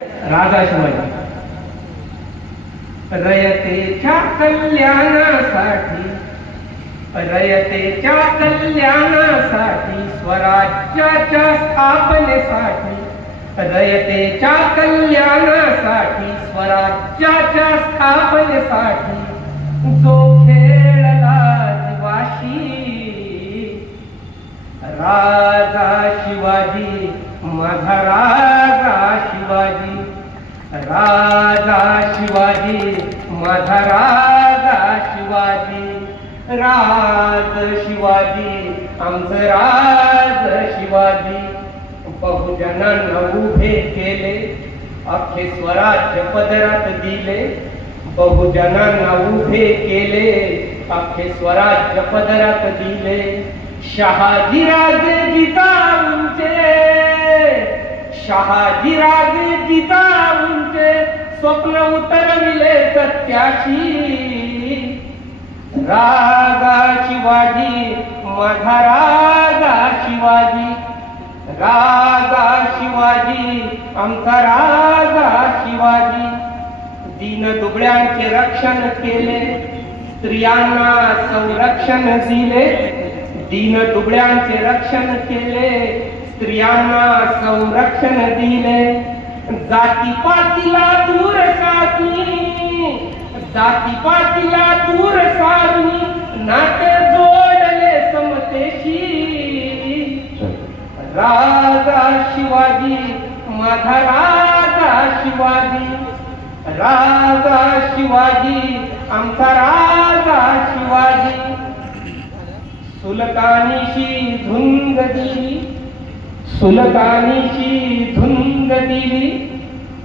राजा शिवाजी रयतेच्या कल्याणासाठी स्वराज्याच्या स्थापनेसाठी रयतेच्या कल्याणासाठी स्वराज्याच्या स्थापनेसाठी जो खेळला जीवाशी राजा शिवाजी माझा राजा शिवाजी राजा शिवाजी माझा राजा शिवाजी राज शिवाजी आमचं राज शिवाजी बहुजनांना उभे केले अख्खे स्वराज्य पदरात दिले बहुजनांना उभे केले अख्खे स्वराज्य पदरात दिले शहाजीराजे जिजाऊंचे स्वप्न उतरविले सत्याशी राजा शिवाजी माझा राजा शिवाजी राजा शिवाजी आमचा राजा शिवाजी दीन दुबळ्यांचे रक्षण केले स्त्रियांना संरक्षण दिले दीन दुबळ्यांचे रक्षण केले स्त्रियांना संरक्षण दिले जातीपातीला दूर सारून नाते जोडले समतेशी राजा शिवाजी माझा राजा शिवाजी राजा शिवाजी आमचा राजा शिवाजी सुलतानीशी धुंद दिली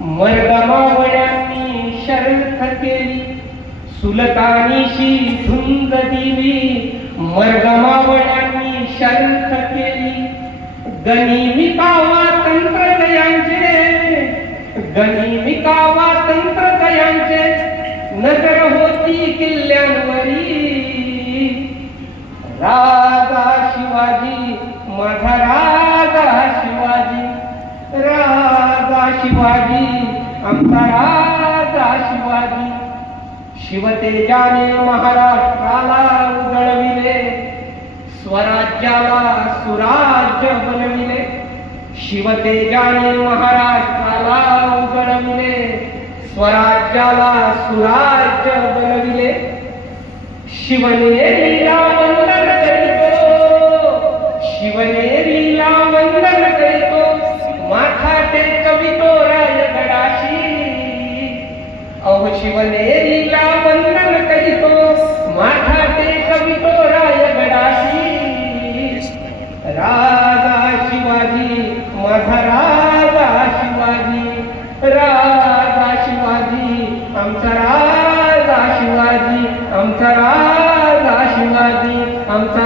मर्दमावळ्यांनी शर्थ केली सुलतानीशी धुंद दिली मर्दमावळ्यांनी शर्थ केली गनिमिकावा तंत्रज्ञांचे नजर होती किल्ल्यांवरी राजा शिवाजी माझा राजा शिवाजी राजा शिवाजी आमचा राजा शिवाजी शिवतेजाने महाराष्ट्राला उजळविले स्वराज्याला सुराज्य बनविले शिवतेजाने महाराष्ट्राला उजळविले स्वराज्याला सुराज्य बनविले शिवनेरीला वंदन करीतो माथा टेकवितो रायगडाशी अहो शिवनेरीला वंदन करीतो माथा टेकवितो रायगडाशी राजा शिवाजी माझा राजा शिवाजी राजा शिवाजी आमचा राजा शिवाजी आमचा राजा शिवाजी आमचा